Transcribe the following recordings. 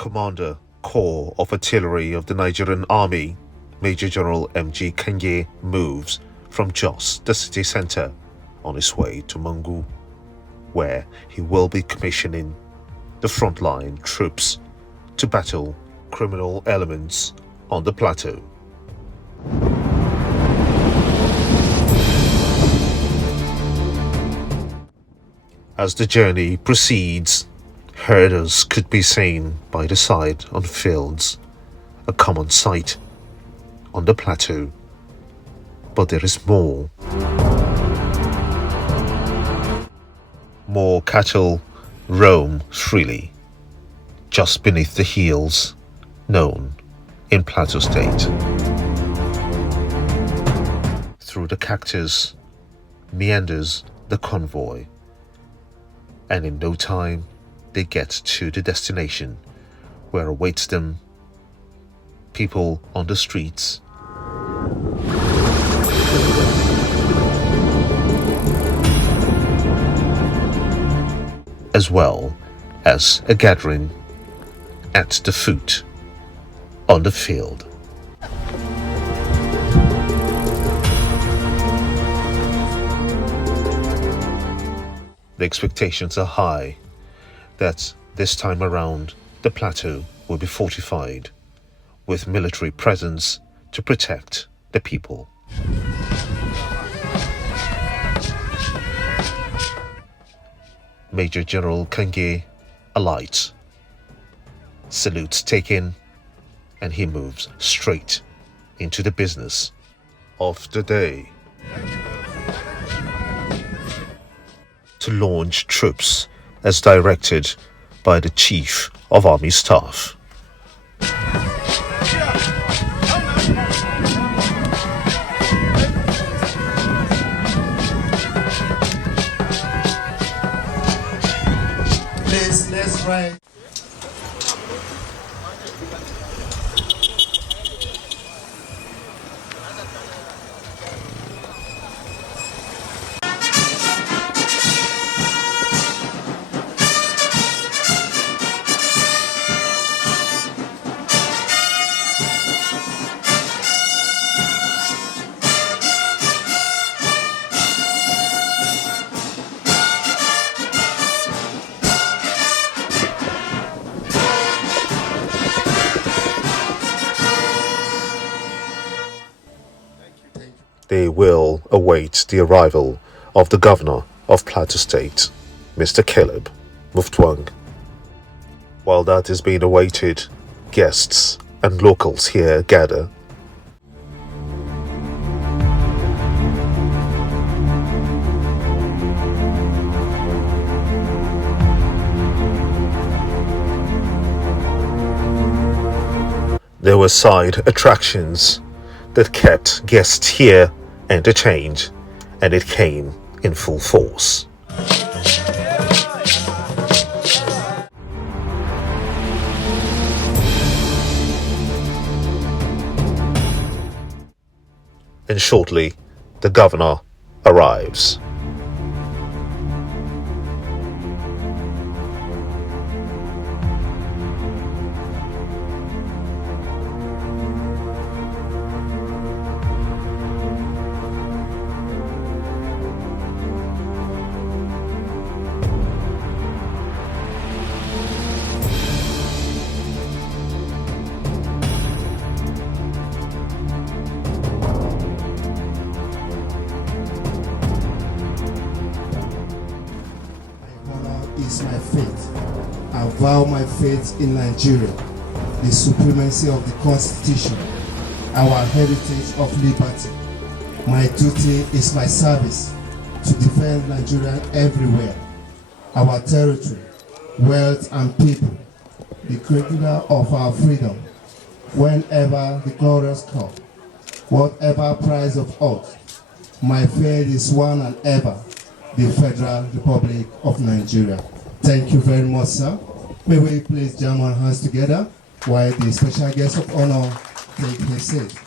Commander, Corps of Artillery of the Nigerian Army, Major General M.G. Kangye moves from Jos, the city centre, on his way to Mangu, where he will be commissioning the frontline troops to battle criminal elements on the plateau. As the journey proceeds, herders could be seen by the side on fields, a common sight on the plateau. But there is more. More cattle roam freely just beneath the hills known in Plateau State. Through the cactus meanders the convoy, and in no time they get to the destination where awaits them people on the streets, as well as a gathering at the foot on the field. The expectations are high that this time around the plateau will be fortified with military presence to protect the people. Major General Kangye alights, salutes taken, and he moves straight into the business of the day. To launch troops as directed by the Chief of Army Staff. Please, let's try. They will await the arrival of the Governor of Plateau State, Mr. Cayleb Mutfwang. While that is being awaited, guests and locals here gather. There were side attractions that kept guests here entertained, and it came in full force. And shortly, the governor arrives. Is my faith. I vow my faith in Nigeria, the supremacy of the Constitution, our heritage of liberty. My duty is my service to defend Nigeria everywhere, our territory, wealth and people, the cradle of our freedom, whenever the glorious come, whatever price of oath. My faith is one and ever, the Federal Republic of Nigeria. Thank you very much, sir. May we please jam our hands together while the special guest of honor take his seat.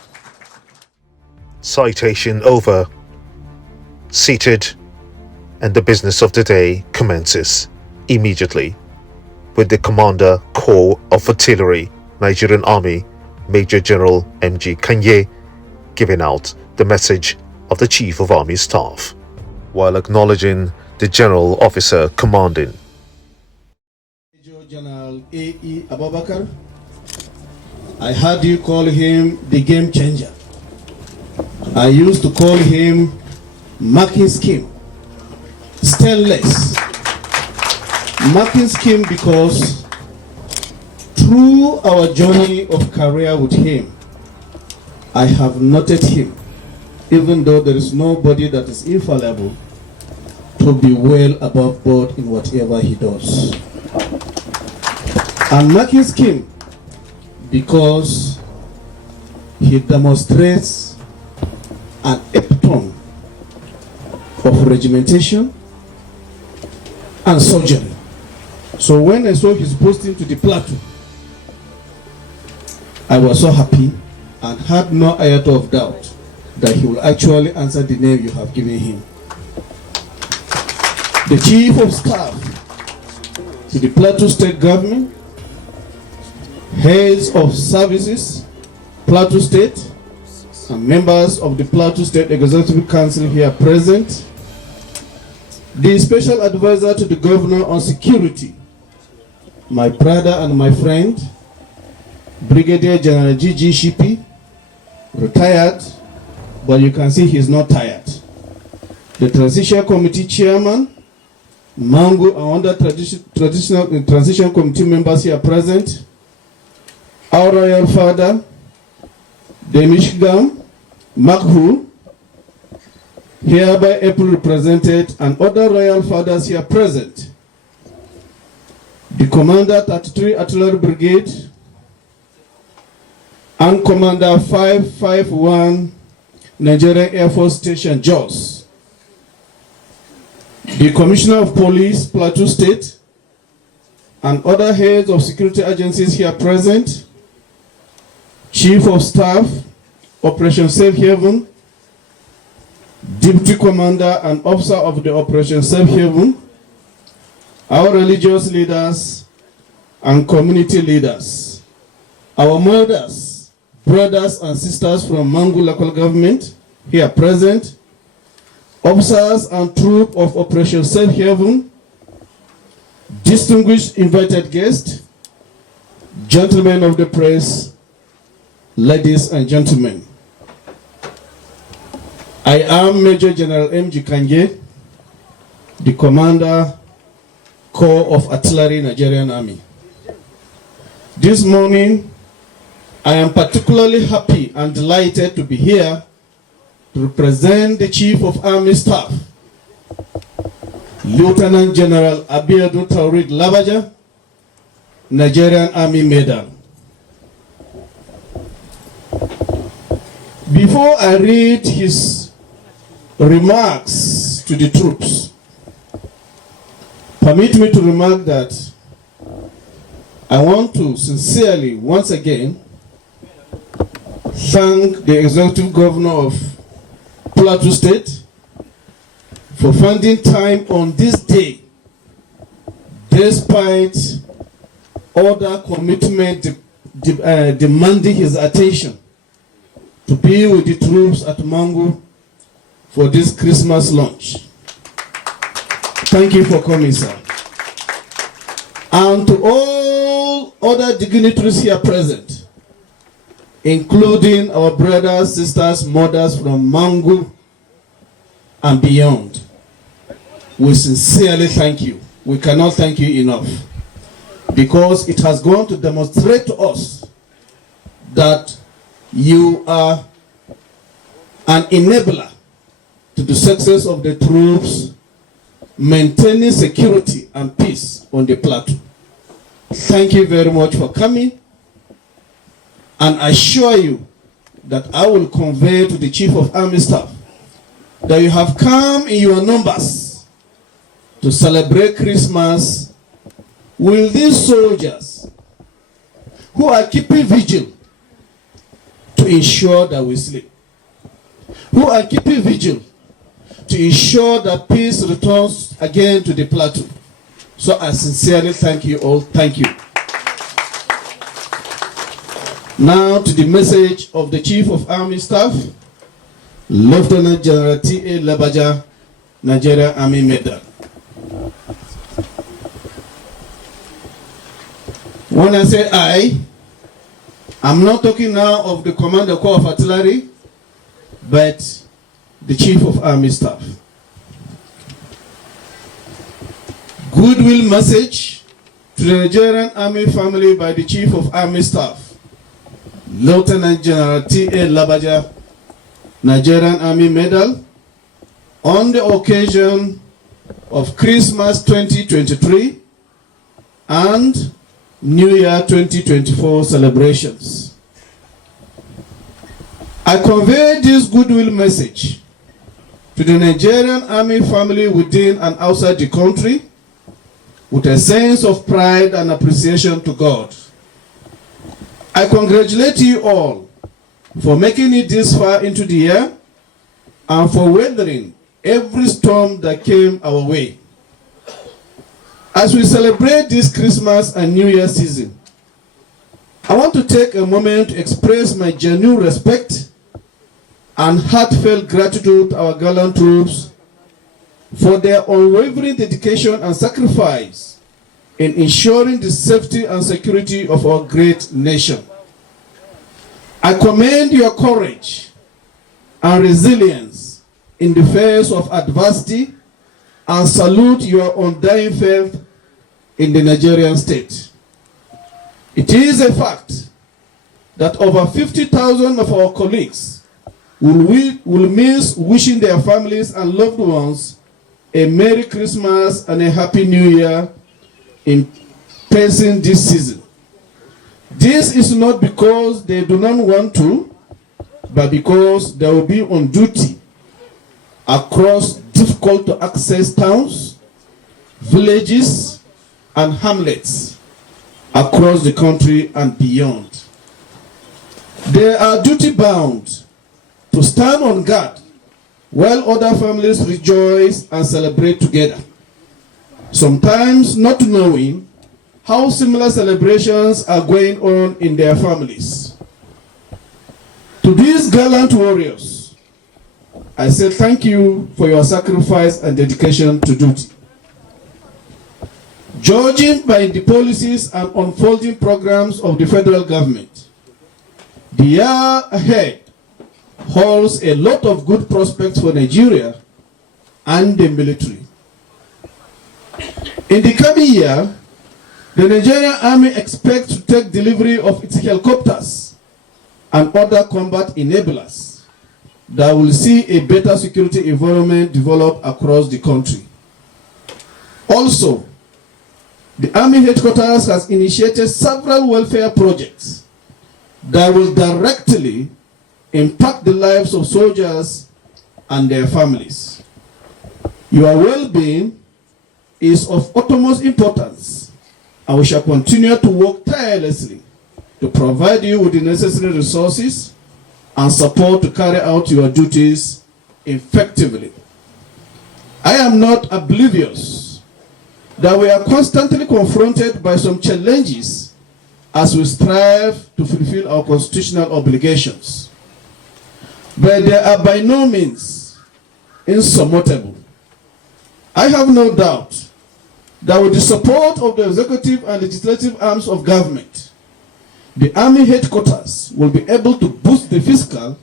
Citation over. Seated, and the business of the day commences immediately with the Commander, Corps of Artillery, Nigerian Army, Major General M.G. Kangye, giving out the message of the Chief of Army Staff, while acknowledging the General Officer Commanding. Major General A.E. Abubakar, I heard you call him the game changer. I used to call him marking scheme, stainless. Marking scheme because through our journey of career with him, I have noted him, even though there is nobody that is infallible, to be well above board in whatever he does. And marking scheme because he demonstrates an epitome of regimentation and surgery. So when I saw his posting to the plateau, I was so happy and had no iota of doubt that he will actually answer the name you have given him. The Chief of Staff to the Plateau State Government, heads of services, Plateau State, and members of the Plateau State Executive Council here present, the Special Advisor to the Governor on Security, my brother and my friend, Brigadier General G.G. Shipi, retired, but you can see he's not tired. The Transition Committee Chairman, Mangu, and other Transition Committee members here present, our Royal Father, Demishgam, Makhu, hereby April represented, and other Royal Fathers here present, the Commander 33 Artillery Brigade, and Commander 551 Nigerian Air Force Station, Jos, the Commissioner of Police, Plateau State, and other heads of security agencies here present, Chief of Staff, Operation Safe Haven, Deputy Commander and Officer of the Operation Safe Haven, our religious leaders and community leaders, our mothers, brothers and sisters from Mangu local government here present, officers and troop of Operation Safe Haven, distinguished invited guests, gentlemen of the press, ladies and gentlemen. I am Major General M.G. Kangye, the Commander, Corps of Artillery, Nigerian Army. This morning, I am particularly happy and delighted to be here to represent the Chief of Army Staff, Lieutenant General Abiodun Taurid Labaja, Nigerian Army Medal. Before I read his remarks to the troops, permit me to remark that I want to sincerely, once again, thank the Executive Governor of Plateau State for finding time on this day, despite other commitment demanding his attention, to be with the troops at Mangu for this Christmas lunch. Thank you for coming, sir. And to all other dignitaries here present, including our brothers, sisters, mothers from Mangu and beyond, we sincerely thank you. We cannot thank you enough, because it has gone to demonstrate to us that you are an enabler to the success of the troops maintaining security and peace on the plateau. Thank you very much for coming, and I assure you that I will convey to the Chief of Army Staff that you have come in your numbers to celebrate Christmas with these soldiers who are keeping vigil to ensure that we sleep, who are keeping vigil to ensure that peace returns again to the plateau. So I sincerely thank you all. Thank you. Now to the message of the Chief of Army Staff, Lieutenant General T.A. Labaja, Nigeria Army Medal. When I say I'm not talking now of the Commander Corps of Artillery, but the Chief of Army Staff. Goodwill message to the Nigerian Army family by the Chief of Army Staff, Lieutenant General T.A. Labaja, Nigerian Army Medal, on the occasion of Christmas 2023 and New Year 2024 celebrations. I convey this goodwill message to the Nigerian Army family within and outside the country with a sense of pride and appreciation to God. I congratulate you all for making it this far into the year and for weathering every storm that came our way. As we celebrate this Christmas and New Year season, I want to take a moment to express my genuine respect and heartfelt gratitude to our gallant troops for their unwavering dedication and sacrifice in ensuring the safety and security of our great nation. I commend your courage and resilience in the face of adversity and salute your undying faith in the Nigerian state. It is a fact that over 50,000 of our colleagues will miss wishing their families and loved ones a Merry Christmas and a Happy New Year in person this season. This is not because they do not want to, but because they will be on duty across difficult to access towns, villages, and hamlets across the country and beyond. They are duty bound to stand on guard while other families rejoice and celebrate together, sometimes not knowing how similar celebrations are going on in their families. To these gallant warriors, I say thank you for your sacrifice and dedication to duty. Judging by the policies and unfolding programs of the federal government, the year ahead holds a lot of good prospects for Nigeria and the military. In the coming year, the Nigerian Army expects to take delivery of its helicopters and other combat enablers that will see a better security environment develop across the country. Also, the Army headquarters has initiated several welfare projects that will directly impact the lives of soldiers and their families. Your well-being is of utmost importance, and we shall continue to work tirelessly to provide you with the necessary resources and support to carry out your duties effectively. I am not oblivious that we are constantly confronted by some challenges as we strive to fulfill our constitutional obligations. But they are by no means insurmountable. I have no doubt that with the support of the executive and legislative arms of government, the Army headquarters will be able to boost the fiscal,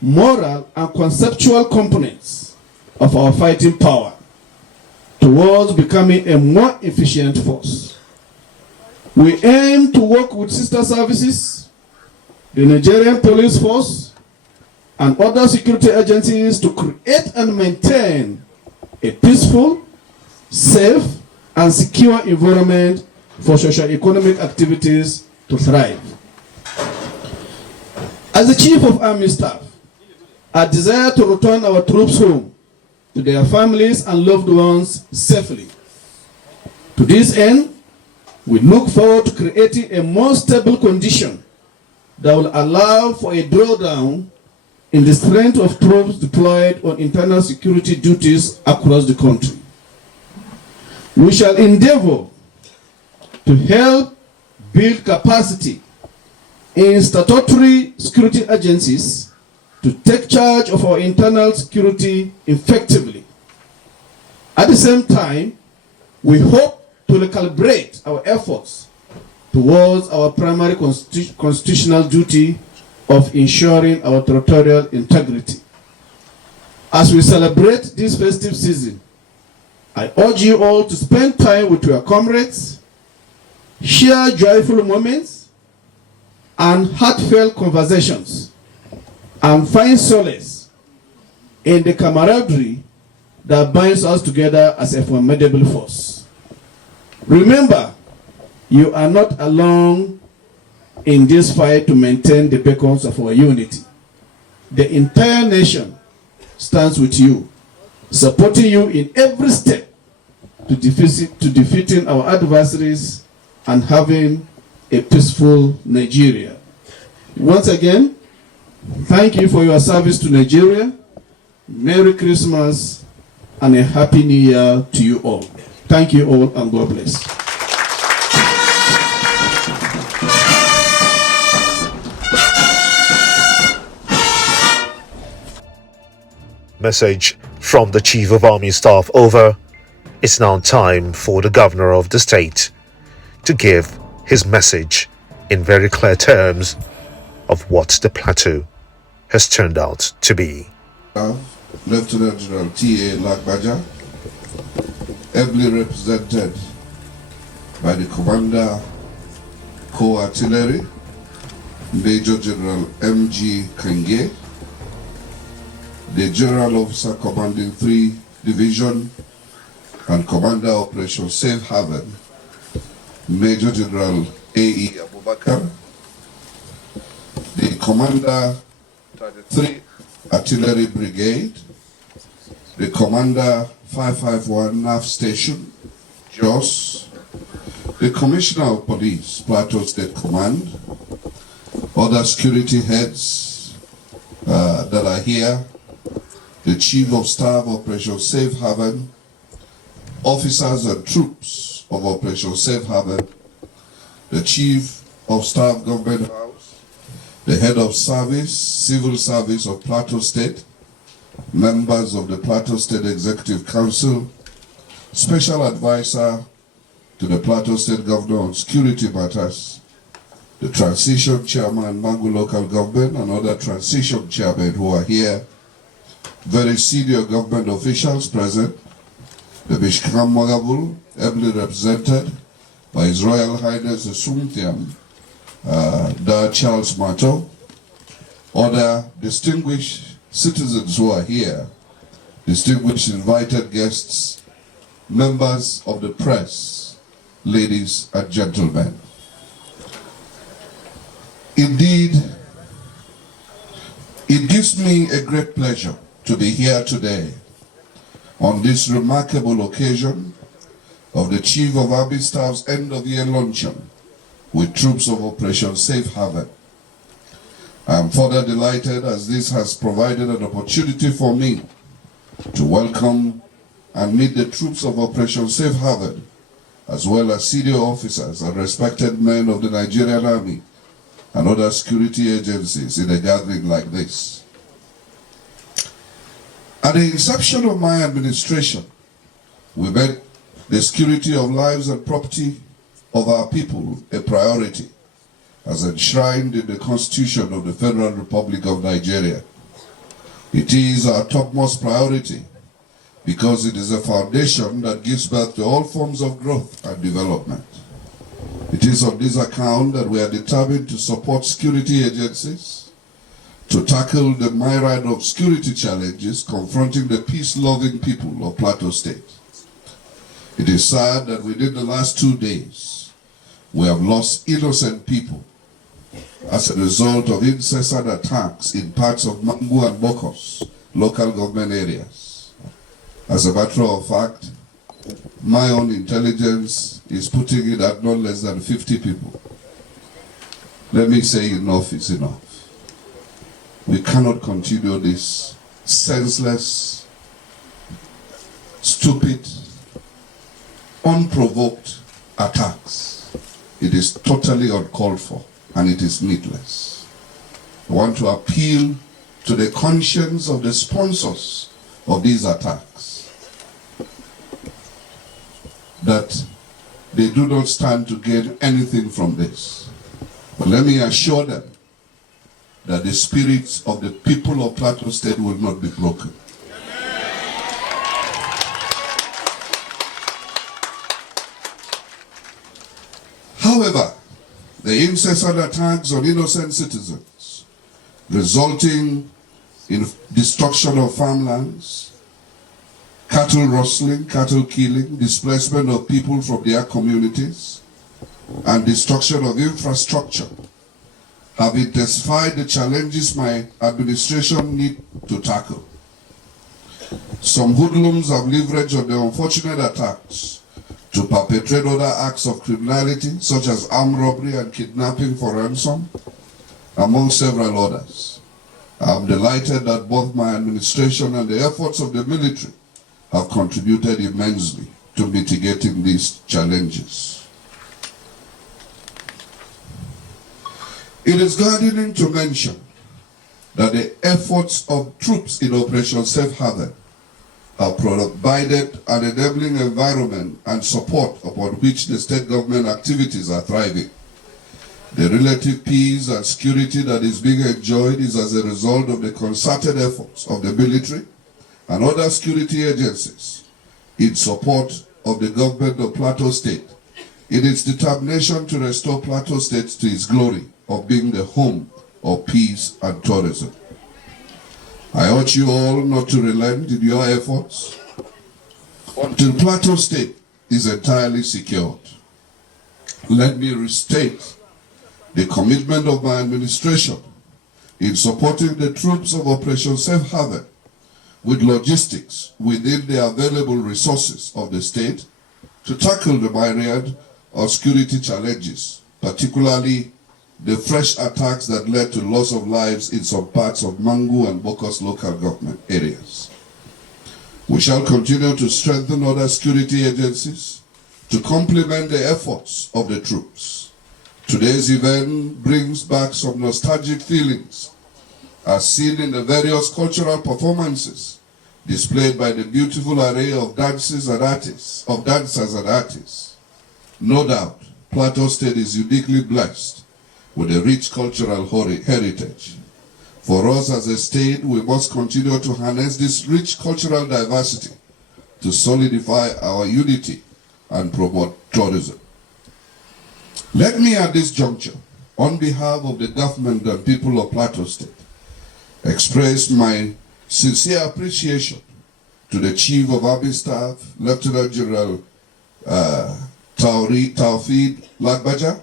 moral, and conceptual components of our fighting power towards becoming a more efficient force. We aim to work with sister services, the Nigerian Police Force, and other security agencies to create and maintain a peaceful, safe, and secure environment for socio-economic activities to thrive. As the Chief of Army Staff, I desire to return our troops home to their families and loved ones safely. To this end, we look forward to creating a more stable condition that will allow for a drawdown in the strength of troops deployed on internal security duties across the country. We shall endeavor to help build capacity in statutory security agencies to take charge of our internal security effectively. At the same time, we hope to recalibrate our efforts towards our primary constitutional duty of ensuring our territorial integrity. As we celebrate this festive season, I urge you all to spend time with your comrades, share joyful moments and heartfelt conversations, and find solace in the camaraderie that binds us together as a formidable force. Remember, you are not alone in this fight to maintain the beacons of our unity. The entire nation stands with you, supporting you in every step to defeating our adversaries and having a peaceful Nigeria. Once again, thank you for your service to Nigeria. Merry Christmas and a Happy New Year to you all. Thank you all and God bless. Message from the Chief of Army Staff over. It's now time for the Governor of the state to give his message in very clear terms of what the plateau has turned out to be. Lieutenant General T.A. Lagbaja, ably represented by the Commander Corps Artillery, Major General M.G. Kangye, the General Officer Commanding 3 Division and Commander Operation Safe Haven, Major General A.E. Abubakar, the Commander 33 Artillery Brigade, the Commander 551 NAF Station, Jos, the Commissioner of Police, Plateau State Command, other security heads that are here, the Chief of Staff Operation Safe Haven, officers and troops of Operation Safe Haven, the Chief of Staff Government House, the Head of Service, Civil Service of Plateau State, members of the Plateau State Executive Council, Special Advisor to the Plateau State Governor on Security Matters, the Transition Chairman, Mangu Local Government, and other Transition Chairmen who are here, very senior government officials present, the Bishkam Mogabul, ably represented by His Royal Highness the Sumtiam, Da Charles Mato, other distinguished citizens who are here, distinguished invited guests, members of the press, ladies and gentlemen. Indeed, it gives me a great pleasure to be here today on this remarkable occasion of the Chief of Army Staff's end-of-year luncheon with troops of Operation Safe Haven. I am further delighted as this has provided an opportunity for me to welcome and meet the troops of Operation Safe Haven, as well as senior officers and respected men of the Nigerian Army and other security agencies in a gathering like this. At the inception of my administration, we made the security of lives and property of our people a priority, as enshrined in the Constitution of the Federal Republic of Nigeria. It is our topmost priority because it is a foundation that gives birth to all forms of growth and development. It is on this account that we are determined to support security agencies to tackle the myriad of security challenges confronting the peace-loving people of Plateau State. It is sad that within the last 2 days, we have lost innocent people as a result of incessant attacks in parts of Mangu and Bokos, local government areas. As a matter of fact, my own intelligence is putting it at not less than 50 people. Let me say enough is enough. We cannot continue this senseless, stupid, unprovoked attacks. It is totally uncalled for. and it is needless. I want to appeal to the conscience of the sponsors of these attacks that they do not stand to gain anything from this. But let me assure them that the spirits of the people of Plateau State will not be broken. However, the incessant attacks on innocent citizens, resulting in destruction of farmlands, cattle rustling, cattle killing, displacement of people from their communities, and destruction of infrastructure, have intensified the challenges my administration need to tackle. Some hoodlums have leveraged on the unfortunate attacks to perpetrate other acts of criminality, such as armed robbery and kidnapping for ransom, among several others. I am delighted that both my administration and the efforts of the military have contributed immensely to mitigating these challenges. It is gardening to mention that the efforts of troops in Operation Safe Haven have provided an enabling environment and support upon which the state government activities are thriving. The relative peace and security that is being enjoyed is as a result of the concerted efforts of the military and other security agencies in support of the government of Plateau State in its determination to restore Plateau State to its glory of being the home of peace and tourism. I urge you all not to relent in your efforts until Plateau State is entirely secured. Let me restate the commitment of my administration in supporting the troops of Operation Safe Haven with logistics within the available resources of the state to tackle the myriad of security challenges, particularly the fresh attacks that led to loss of lives in some parts of Mangu and Bokos local government areas. We shall continue to strengthen other security agencies to complement the efforts of the troops. Today's event brings back some nostalgic feelings as seen in the various cultural performances displayed by the beautiful array of dancers and artists. No doubt, Plateau State is uniquely blessed with a rich cultural heritage. For us as a state, we must continue to harness this rich cultural diversity to solidify our unity and promote tourism. Let me at this juncture, on behalf of the government and people of Plateau State, express my sincere appreciation to the Chief of Army Staff, Lieutenant General Taufeed Lagbaja,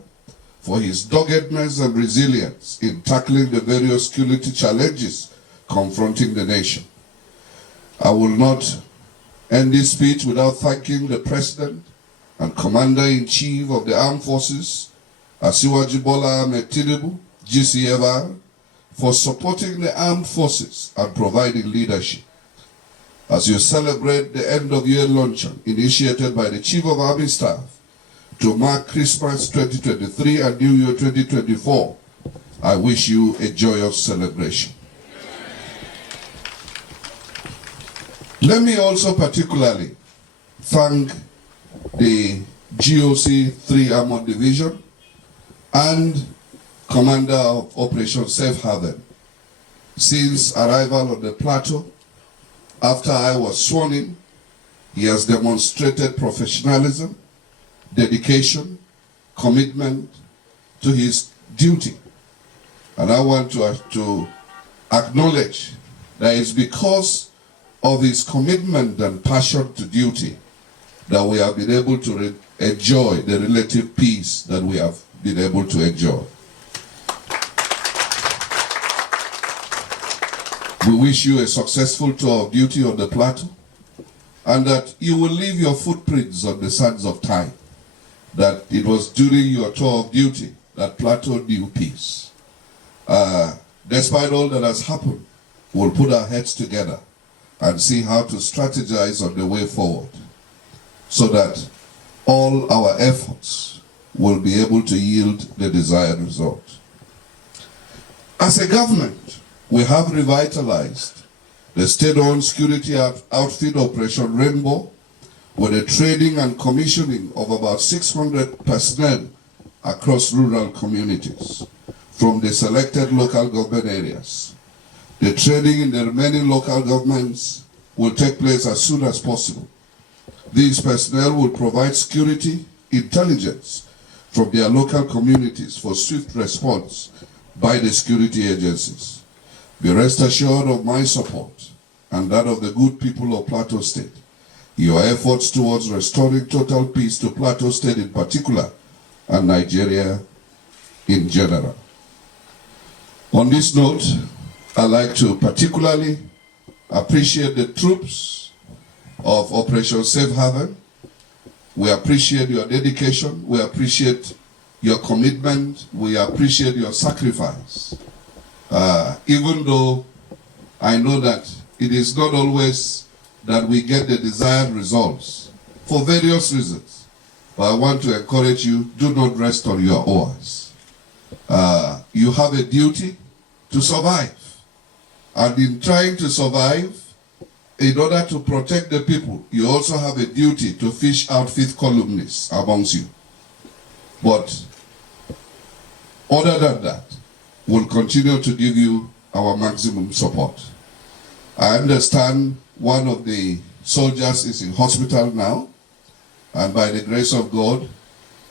for his doggedness and resilience in tackling the various security challenges confronting the nation. I will not end this speech without thanking the President and Commander-in-Chief of the Armed Forces, Asiwaju Bola Ahmed Tinubu, GCFR, for supporting the armed forces and providing leadership. As you celebrate the end-of-year luncheon initiated by the Chief of Army Staff to mark Christmas 2023 and New Year 2024, I wish you a joyous celebration. Let me also particularly thank the GOC 3 Armored Division and Commander of Operation Safe Haven. Since arrival on the plateau, after I was sworn in, he has demonstrated professionalism, dedication, commitment to his duty. And I want to acknowledge that it's because of his commitment and passion to duty that we have been able to enjoy the relative peace that we have been able to enjoy. We wish you a successful tour of duty on the plateau, and that you will leave your footprints on the sands of time, that it was during your tour of duty that Plateau knew peace. Despite all that has happened, we'll put our heads together and see how to strategize on the way forward, so that all our efforts will be able to yield the desired result. As a government, we have revitalized the state-owned security outfit Operation Rainbow with the training and commissioning of about 600 personnel across rural communities from the selected local government areas. The training in the remaining local governments will take place as soon as possible. These personnel will provide security intelligence from their local communities for swift response by the security agencies. Be rest assured of my support and that of the good people of Plateau State. Your efforts towards restoring total peace to Plateau State in particular and Nigeria in general. On this note, I'd like to particularly appreciate the troops of Operation Safe Haven. We appreciate your dedication. We appreciate your commitment. We appreciate your sacrifice. Even though I know that it is not always that we get the desired results for various reasons. But I want to encourage you, do not rest on your oars. You have a duty to survive. And in trying to survive, in order to protect the people, you also have a duty to fish out fifth columnists amongst you. But other than that, we'll continue to give you our maximum support. I understand one of the soldiers is in hospital now, and by the grace of God,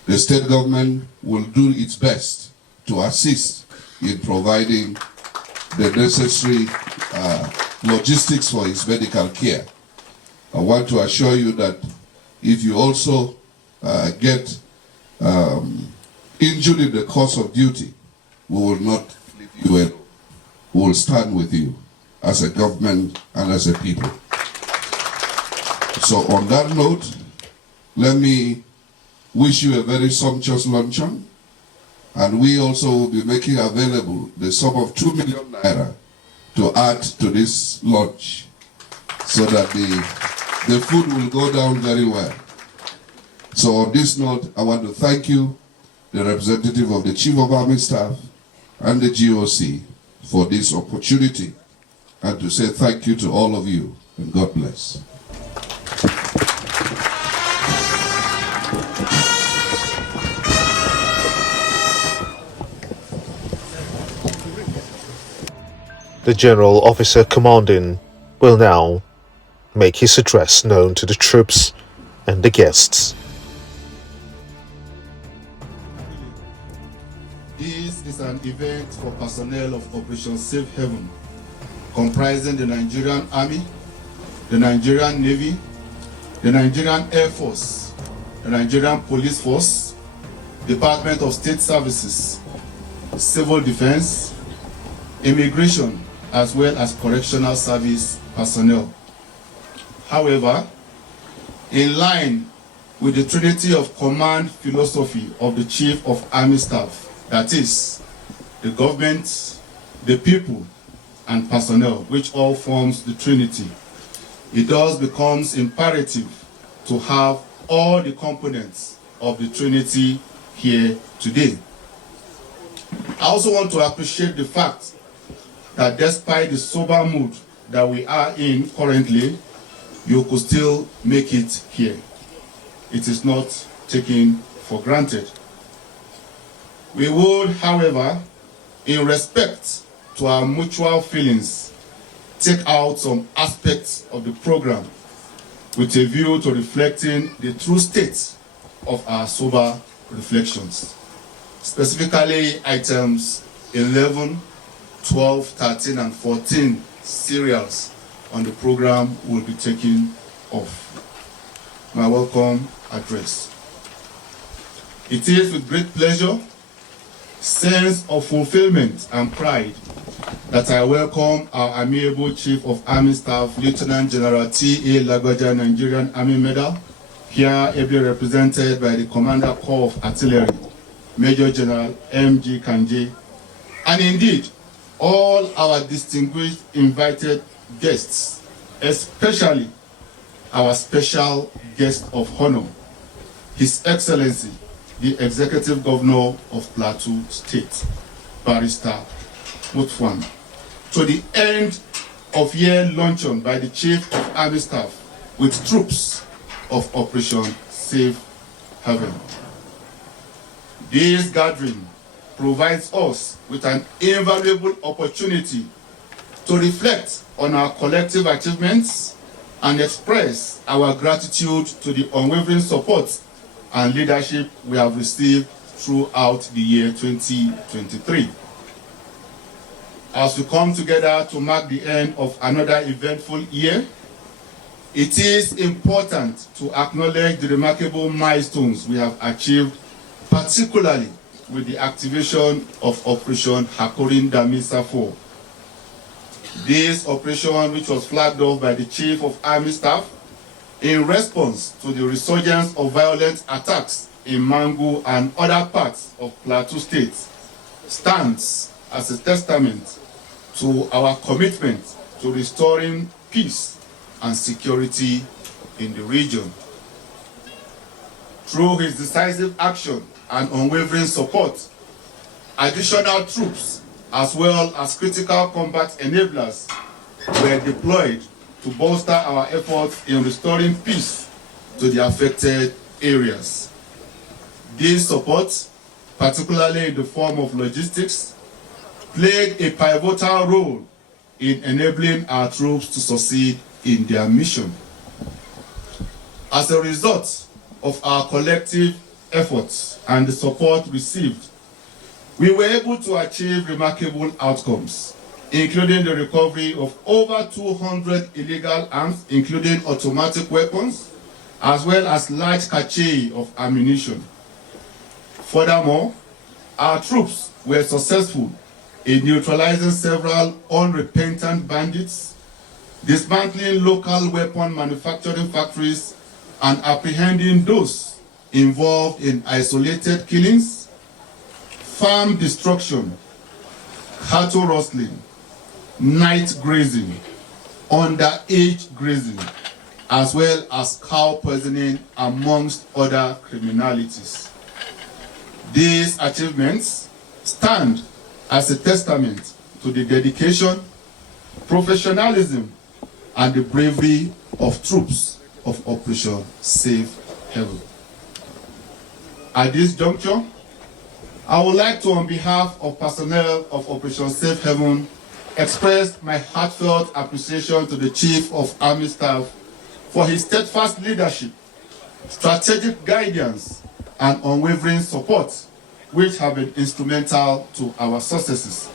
the state government will do its best to assist in providing the necessary logistics for his medical care. I want to assure you that if you also get injured in the course of duty, we will not leave you alone. We will stand with you as a government and as a people. So on that note, let me wish you a very sumptuous luncheon, and we also will be making available the sum of 2 million naira to add to this lunch so that the food will go down very well. So on this note, I want to thank you, the representative of the Chief of Army Staff and the GOC, for this opportunity, and to say thank you to all of you, and God bless. The General Officer Commanding will now make his address known to the troops and the guests. This is an event for personnel of Operation Safe Haven, comprising the Nigerian Army, the Nigerian Navy, the Nigerian Air Force, the Nigerian Police Force, Department of State Services, Civil Defense, Immigration, as well as Correctional Service personnel. However, in line with the Trinity of Command philosophy of the Chief of Army Staff, that is, the government, the people, and personnel, which all forms the Trinity, it thus becomes imperative to have all the components of the Trinity here today. I also want to appreciate the fact that despite the sober mood that we are in currently, you could still make it here. It is not taken for granted. We would, however, in respect to our mutual feelings, take out some aspects of the program with a view to reflecting the true state of our sober reflections. Specifically, items 11, 12, 13, and 14 serials on the program will be taken off. My welcome address. It is with great pleasure, sense of fulfillment and pride that I welcome our amiable Chief of Army Staff, Lieutenant General T.A. Lagbaja, Nigerian Army Medal, here ably represented by the Commander Corps of Artillery, Major General M.G. Kangye, and indeed all our distinguished invited guests, especially our special guest of honor, His Excellency, the Executive Governor of Plateau State, Barrister Mutfwang, to the end of year luncheon by the Chief of Army Staff with troops of Operation Safe Haven. This gathering provides us with an invaluable opportunity to reflect on our collective achievements and express our gratitude to the unwavering support and leadership we have received throughout the year 2023. As we come together to mark the end of another eventful year, it is important to acknowledge the remarkable milestones we have achieved, particularly with the activation of Operation Hakorin Damisa 4. This operation, which was flagged off by the Chief of Army Staff in response to the resurgence of violent attacks in Mangu and other parts of Plateau State, stands as a testament to our commitment to restoring peace and security in the region. Through his decisive action and unwavering support, additional troops as well as critical combat enablers were deployed to bolster our efforts in restoring peace to the affected areas. This support, particularly in the form of logistics, played a pivotal role in enabling our troops to succeed in their mission. As a result of our collective efforts and the support received, we were able to achieve remarkable outcomes, including the recovery of over 200 illegal arms, including automatic weapons, as well as large cache of ammunition. Furthermore, our troops were successful in neutralizing several unrepentant bandits, dismantling local weapon manufacturing factories, and apprehending those involved in isolated killings, farm destruction, cattle rustling, night grazing, underage grazing, as well as cow poisoning, amongst other criminalities. These achievements stand as a testament to the dedication, professionalism, and the bravery of troops of Operation Safe Haven. At this juncture, I would like to, on behalf of personnel of Operation Safe Haven, express my heartfelt appreciation to the Chief of Army Staff for his steadfast leadership, strategic guidance, and unwavering support, which have been instrumental to our successes.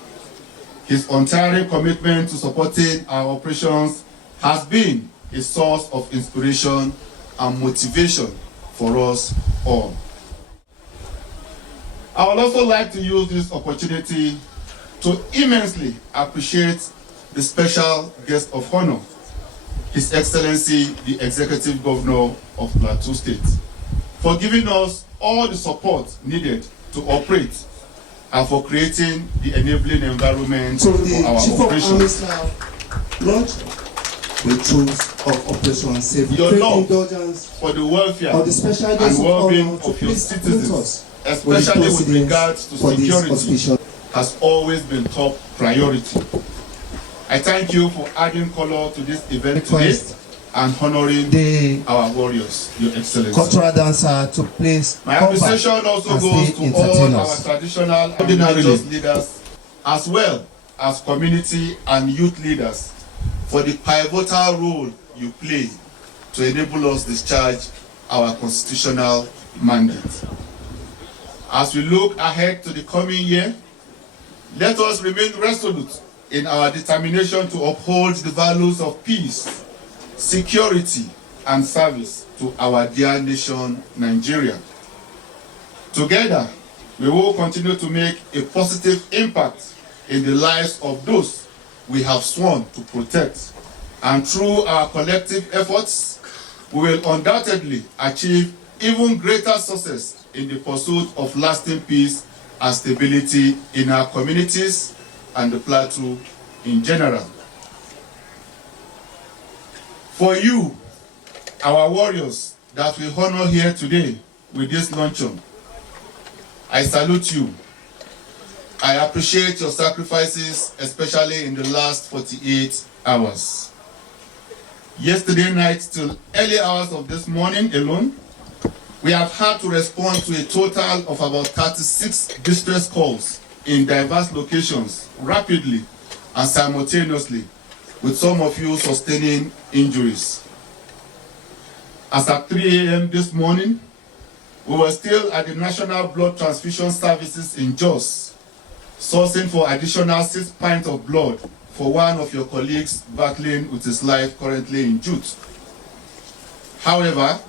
His untiring commitment to supporting our operations has been a source of inspiration and motivation for us all. I would also like to use this opportunity to immensely appreciate the special guest of honor, His Excellency, the Executive Governor of Plateau State, for giving us all the support needed to operate and for creating the enabling environment So for the our Chief of Army operations. Staff launched the troops of Operation Safe Your love indulgence for the welfare of the special and guest of well-being honor to of your please citizens, acquaint us especially with regards to for this security, auspicious. has always been top priority. I thank you for adding color to this event today Request and honoring the our warriors, Your Excellency. cultural dancer to please My come back appreciation also and goes stay to all entertain our us. traditional and religious leaders, as well as community and youth leaders, for the pivotal role you play to enable us discharge our constitutional mandate. As we look ahead to the coming year, let us remain resolute in our determination to uphold the values of peace, security, and service to our dear nation, Nigeria. Together, we will continue to make a positive impact in the lives of those we have sworn to protect. And through our collective efforts, we will undoubtedly achieve even greater success in the pursuit of lasting peace and stability in our communities and the plateau in general. For you, our warriors that we honor here today with this luncheon, I salute you. I appreciate your sacrifices, especially in the last 48 hours. Yesterday night till early hours of this morning alone, we have had to respond to a total of about 36 distress calls in diverse locations rapidly and simultaneously, with some of you sustaining injuries. As at 3 a.m. this morning, we were still at the National Blood Transfusion Services in Jos, sourcing for additional 6 pints of blood for one of your colleagues battling with his life currently in Jute. However,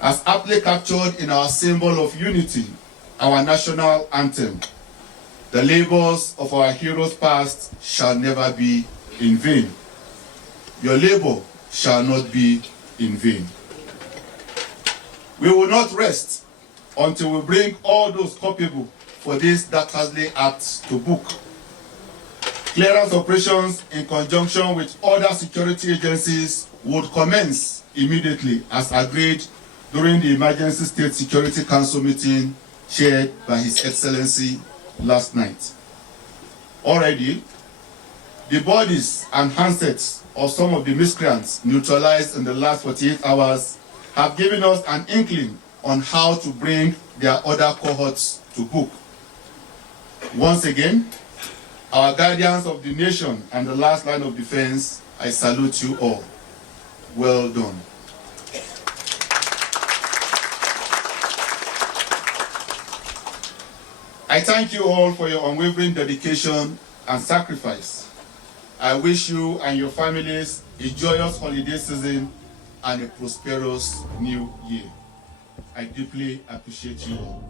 as aptly captured in our symbol of unity, our national anthem, the labors of our heroes past shall never be in vain. Your labor shall not be in vain. We will not rest until we bring all those culpable for this dastardly act to book. Clearance operations in conjunction with other security agencies would commence immediately as agreed during the Emergency State Security Council meeting chaired by His Excellency last night. Already, the bodies and handsets of some of the miscreants neutralized in the last 48 hours have given us an inkling on how to bring their other cohorts to book. Once again, our guardians of the nation and the last line of defense, I salute you all. Well done. I thank you all for your unwavering dedication and sacrifice. I wish you and your families a joyous holiday season and a prosperous new year. I deeply appreciate you all.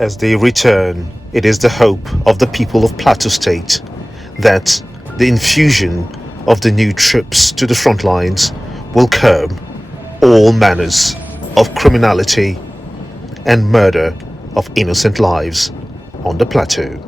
As they return, it is the hope of the people of Plateau State that the infusion of the new troops to the front lines will curb all manners of criminality and murder of innocent lives on the plateau.